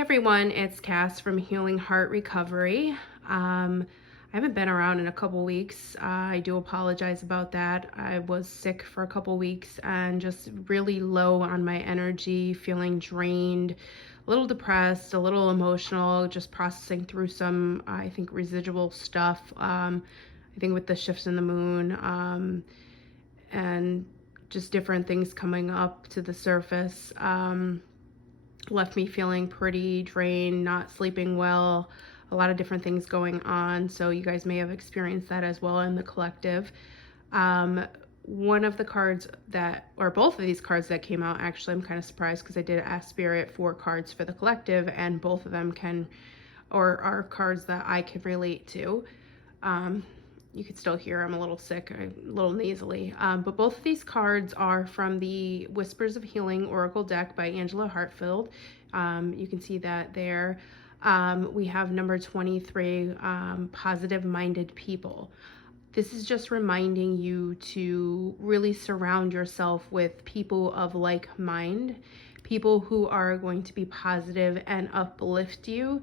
everyone, it's Cass from Healing Heart Recovery. I haven't been around in a couple weeks. I do apologize about that. I was sick for a couple weeks and just really low on my energy, feeling drained, a little depressed, a little emotional, just processing through some, I think, residual stuff. I think with the shifts in the moon and just different things coming up to the surface. Left me feeling pretty drained, not sleeping well, a lot of different things going on. So you guys may have experienced that as well in the collective. One of the cards or both of these cards that came out, actually, I'm kind of surprised because I did ask Spirit for cards for the collective, and both of them are cards that I can relate to. You can still hear I'm a little sick, a little nasally. But both of these cards are from the Whispers of Healing Oracle deck by Angela Hartfield. You can see that there. We have number 23, Positive-Minded People. This is just reminding you to really surround yourself with people of like mind, people who are going to be positive and uplift you.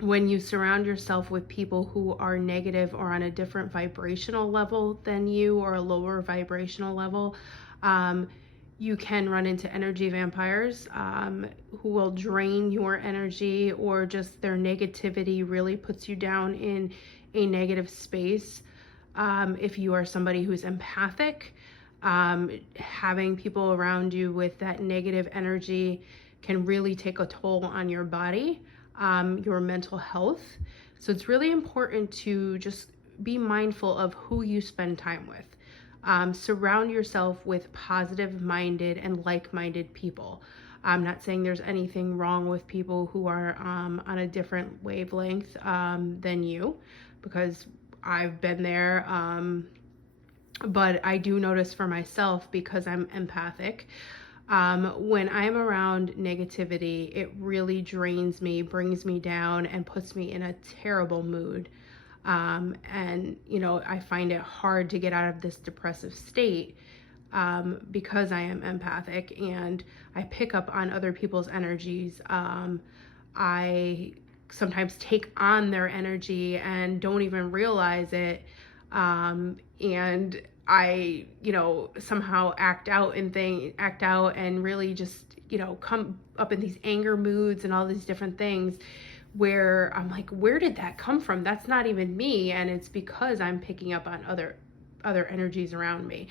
When you surround yourself with people who are negative or on a different vibrational level than you, or a lower vibrational level, you can run into energy vampires who will drain your energy, or just their negativity really puts you down in a negative space. If you are somebody who's empathic, having people around you with that negative energy can really take a toll on your body. Your mental health. So it's really important to just be mindful of who you spend time with. Surround yourself with positive-minded and like-minded people. I'm not saying there's anything wrong with people who are on a different wavelength than you, because I've been there. But I do notice for myself, because I'm empathic, when I'm around negativity, it really drains me, brings me down, and puts me in a terrible mood. And, I find it hard to get out of this depressive state because I am empathic and I pick up on other people's energies. I sometimes take on their energy and don't even realize it. And I, somehow act out and really just, come up in these anger moods and all these different things where I'm like, where did that come from? That's not even me. And it's because I'm picking up on other energies around me.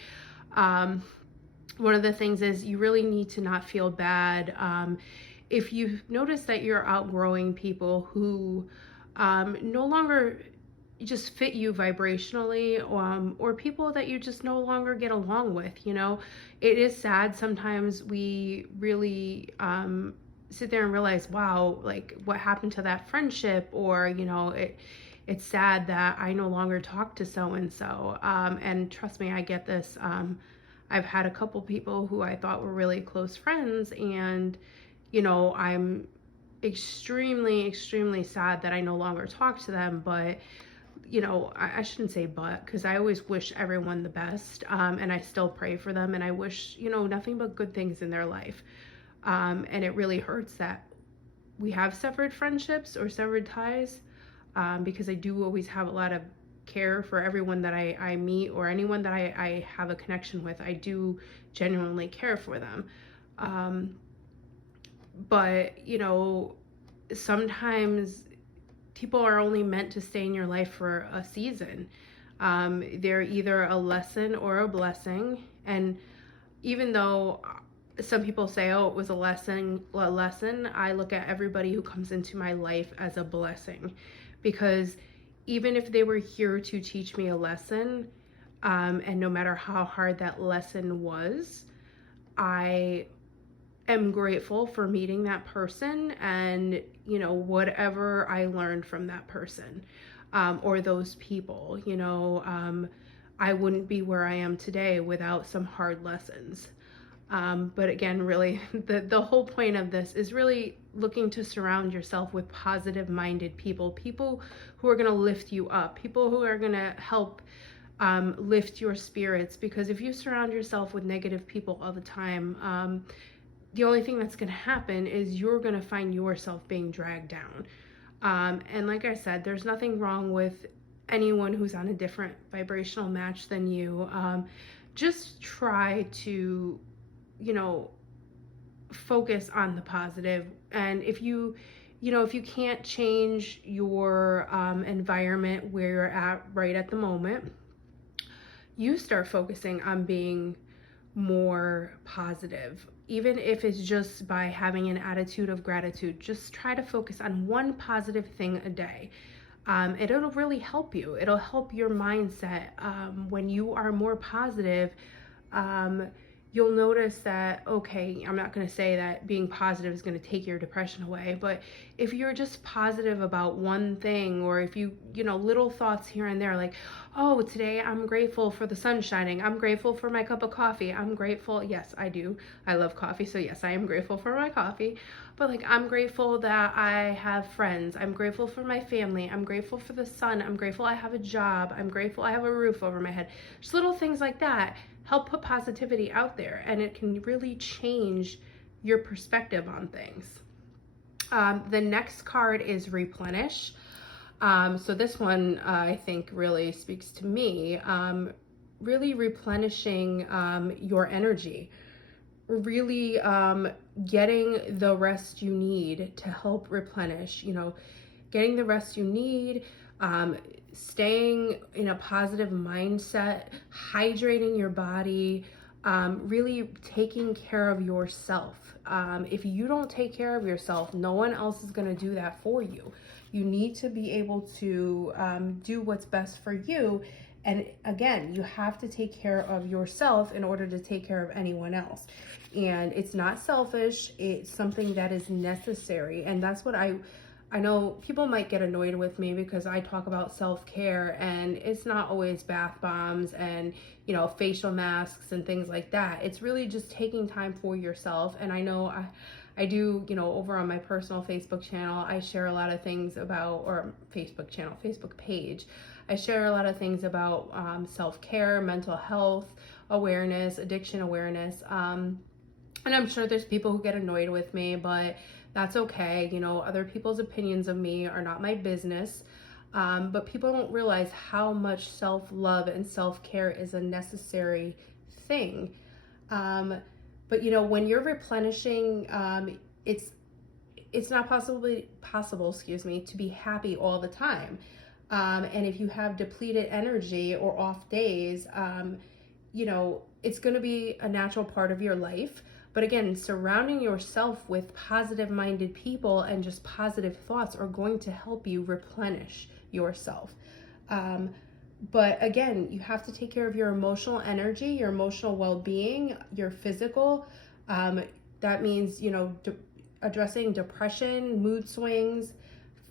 One of the things is you really need to not feel bad. If you notice that you're outgrowing people who no longer just fit you vibrationally, or people that you just no longer get along with, it is sad. Sometimes we really sit there and realize, wow, like what happened to that friendship, or it's sad that I no longer talk to so-and-so. And trust me, I get this. I've had a couple people who I thought were really close friends, and I'm extremely, extremely sad that I no longer talk to them. But I shouldn't say but, because I always wish everyone the best, and I still pray for them, and I wish, nothing but good things in their life. And it really hurts that we have severed friendships or severed ties, because I do always have a lot of care for everyone that I meet, or anyone that I have a connection with. I do genuinely care for them. But, sometimes people are only meant to stay in your life for a season. They're either a lesson or a blessing. And even though some people say, oh, it was a lesson, I look at everybody who comes into my life as a blessing, because even if they were here to teach me a lesson, and no matter how hard that lesson was, I am grateful for meeting that person and whatever I learned from that person, or those people. I wouldn't be where I am today without some hard lessons. But again, really, the whole point of this is really looking to surround yourself with positive-minded people who are going to lift you up, people who are going to help lift your spirits. Because if you surround yourself with negative people all the time, the only thing that's going to happen is you're going to find yourself being dragged down. And like I said, there's nothing wrong with anyone who's on a different vibrational match than you. Just try to, you know, focus on the positive. And if you can't change your environment where you're at right at the moment, you start focusing on being more positive. Even if it's just by having an attitude of gratitude, just try to focus on one positive thing a day. It'll really help you. It'll help your mindset. When you are more positive, you'll notice that, okay, I'm not going to say that being positive is going to take your depression away, but if you're just positive about one thing, or if you little thoughts here and there, like, oh, today I'm grateful for the sun shining, I'm grateful for my cup of coffee, I'm grateful, yes, I do, I love coffee, so yes, I am grateful for my coffee, but like, I'm grateful that I have friends, I'm grateful for my family, I'm grateful for the sun, I'm grateful I have a job, I'm grateful I have a roof over my head. Just little things like that help put positivity out there, and it can really change your perspective on things. The next card is Replenish. So this one I think really speaks to me. Really replenishing your energy, really getting the rest you need to help replenish, getting the rest you need, staying in a positive mindset, hydrating your body, really taking care of yourself. If you don't take care of yourself, no one else is going to do that for you. You need to be able to do what's best for you. And again, you have to take care of yourself in order to take care of anyone else. And it's not selfish. It's something that is necessary. And that's what I know people might get annoyed with me because I talk about self-care, and it's not always bath bombs and, facial masks and things like that. It's really just taking time for yourself. And I know I do, over on my personal Facebook channel, I share a lot of things about, or Facebook page, I share a lot of things about self-care, mental health awareness, addiction awareness. And I'm sure there's people who get annoyed with me, but that's okay. Other people's opinions of me are not my business. But people don't realize how much self-love and self-care is a necessary thing. But when you're replenishing, it's not possible, to be happy all the time. And if you have depleted energy or off days, it's going to be a natural part of your life. But again, surrounding yourself with positive-minded people and just positive thoughts are going to help you replenish yourself. But again, you have to take care of your emotional energy, your emotional well-being, your physical. That means, addressing depression, mood swings,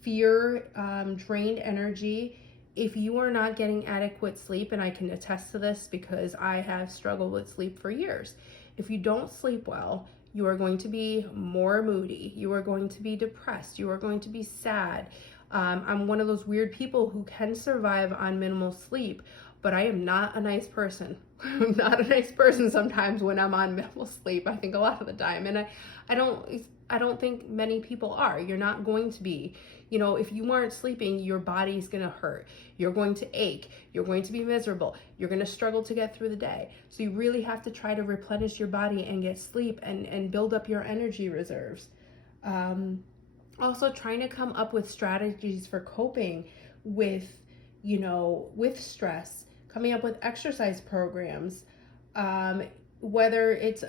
fear, drained energy. If you are not getting adequate sleep, and I can attest to this because I have struggled with sleep for years. If you don't sleep well, you are going to be more moody. You are going to be depressed. You are going to be sad. I'm one of those weird people who can survive on minimal sleep, but I am not a nice person. I'm not a nice person sometimes when I'm on minimal sleep. I think a lot of the time, and I don't think many people are. You're not going to be. If you aren't sleeping, your body's going to hurt. You're going to ache. You're going to be miserable. You're going to struggle to get through the day. So you really have to try to replenish your body and get sleep and build up your energy reserves. Also, trying to come up with strategies for coping with stress, coming up with exercise programs, whether it's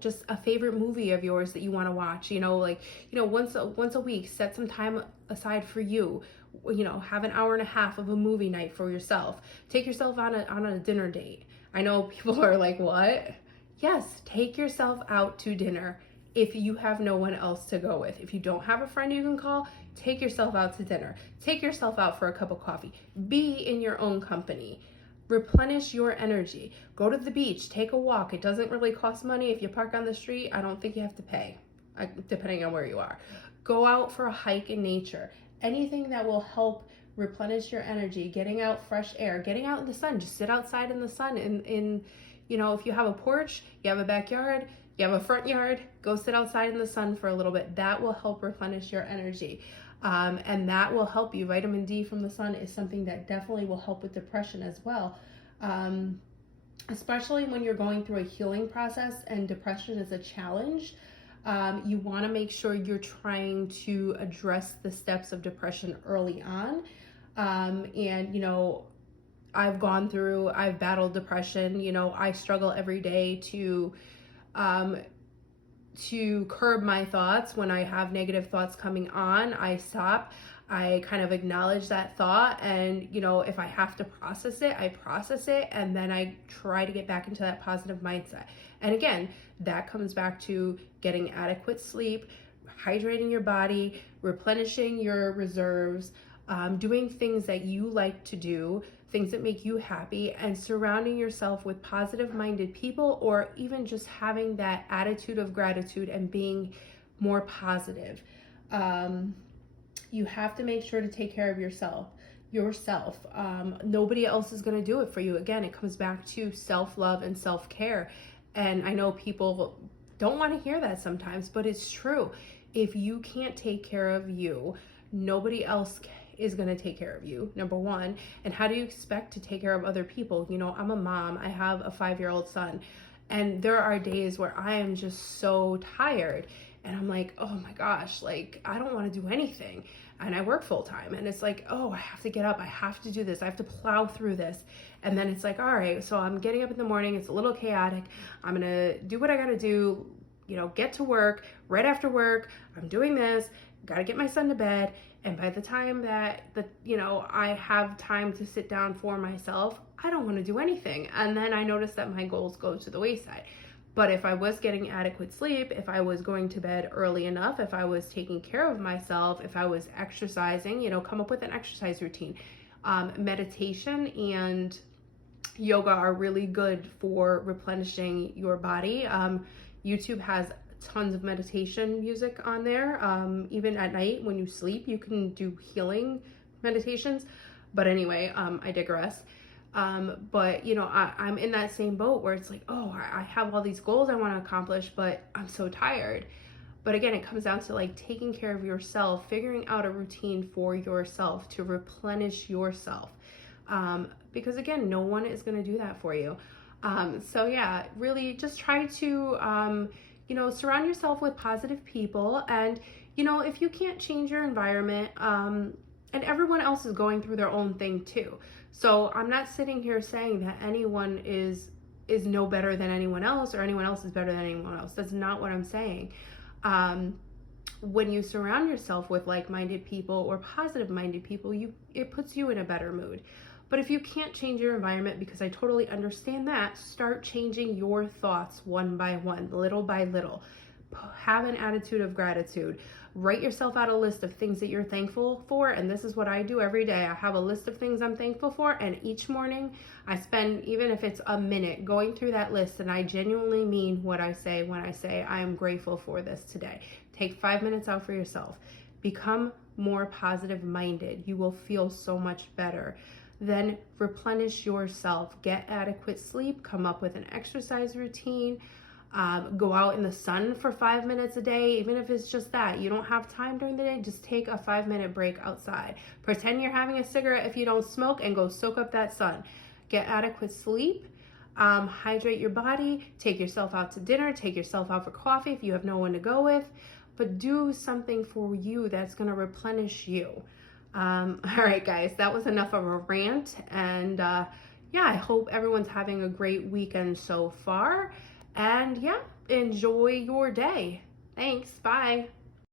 just a favorite movie of yours that you want to watch, once a week, set some time aside for you, have an hour and a half of a movie night for yourself. Take yourself on a dinner date. I know people are like, what? Yes, take yourself out to dinner if you have no one else to go with. If you don't have a friend you can call, take yourself out to dinner. Take yourself out for a cup of coffee. Be in your own company. Replenish your energy. Go to the beach, take a walk. It doesn't really cost money. If you park on the street, I don't think you have to pay, depending on where you are. Go out for a hike in nature. Anything that will help replenish your energy, getting out fresh air, getting out in the sun. Just sit outside in the sun. If you have a porch, you have a backyard, You have a front yard, go sit outside in the sun for a little bit. That will help replenish your energy. And that will help you. Vitamin D from the sun is something that definitely will help with depression as well. Especially when you're going through a healing process and depression is a challenge. You want to make sure you're trying to address the steps of depression early on. And, you know, I've battled depression. You know, I struggle every day to curb my thoughts. When I have negative thoughts coming on, I stop. I kind of acknowledge that thought, and you know, if I have to process it, I process it, and then I try to get back into that positive mindset. And again, that comes back to getting adequate sleep, hydrating your body, replenishing your reserves, doing things that you like to do, things that make you happy, and surrounding yourself with positive minded people, or even just having that attitude of gratitude and being more positive. You have to make sure to take care of yourself. Nobody else is going to do it for you. Again, it comes back to self-love and self-care. And I know people don't want to hear that sometimes, but it's true. If you can't take care of you, nobody else is going to take care of you, number one. And how do you expect to take care of other people? You know, I'm a mom. I have a 5-year-old son. And there are days where I am just so tired. And I'm like, oh my gosh, like, I don't want to do anything. And I work full time. And it's like, oh, I have to get up. I have to do this. I have to plow through this. And then it's like, all right, so I'm getting up in the morning. It's a little chaotic. I'm going to do what I got to do, you know, get to work. Right after work, I'm doing this. Got to get my son to bed. And by the time that, I have time to sit down for myself, I don't want to do anything. And then I notice that my goals go to the wayside. But if I was getting adequate sleep, if I was going to bed early enough, if I was taking care of myself, if I was exercising, you know, come up with an exercise routine. Meditation and yoga are really good for replenishing your body. YouTube has tons of meditation music on there. Even at night when you sleep, you can do healing meditations. But anyway, I digress. But you know, I'm in that same boat where it's like, oh, I have all these goals I want to accomplish, but I'm so tired. But again, it comes down to like taking care of yourself, figuring out a routine for yourself to replenish yourself. Because again, no one is going to do that for you. So yeah, really just try to, surround yourself with positive people. And, you know, if you can't change your environment, and everyone else is going through their own thing too. So I'm not sitting here saying that anyone is no better than anyone else, or anyone else is better than anyone else. That's not what I'm saying. When you surround yourself with like-minded people or positive-minded people, it puts you in a better mood. But if you can't change your environment, because I totally understand that, start changing your thoughts one by one, little by little. Have an attitude of gratitude. Write yourself out a list of things that you're thankful for. And this is what I do every day. I have a list of things I'm thankful for. And each morning I spend, even if it's a minute, going through that list. And I genuinely mean what I say when I say I am grateful for this today. Take 5 minutes out for yourself. Become more positive minded. You will feel so much better. Then replenish yourself. Get adequate sleep. Come up with an exercise routine. Go out in the sun for 5 minutes a day, even if it's just that. You don't have time during the day, just take a 5-minute break outside. Pretend you're having a cigarette if you don't smoke and go soak up that sun. Get adequate sleep, hydrate your body, take yourself out to dinner, take yourself out for coffee if you have no one to go with, but do something for you that's going to replenish you. All right, guys, that was enough of a rant. And I hope everyone's having a great weekend so far. And yeah, enjoy your day. Thanks. Bye.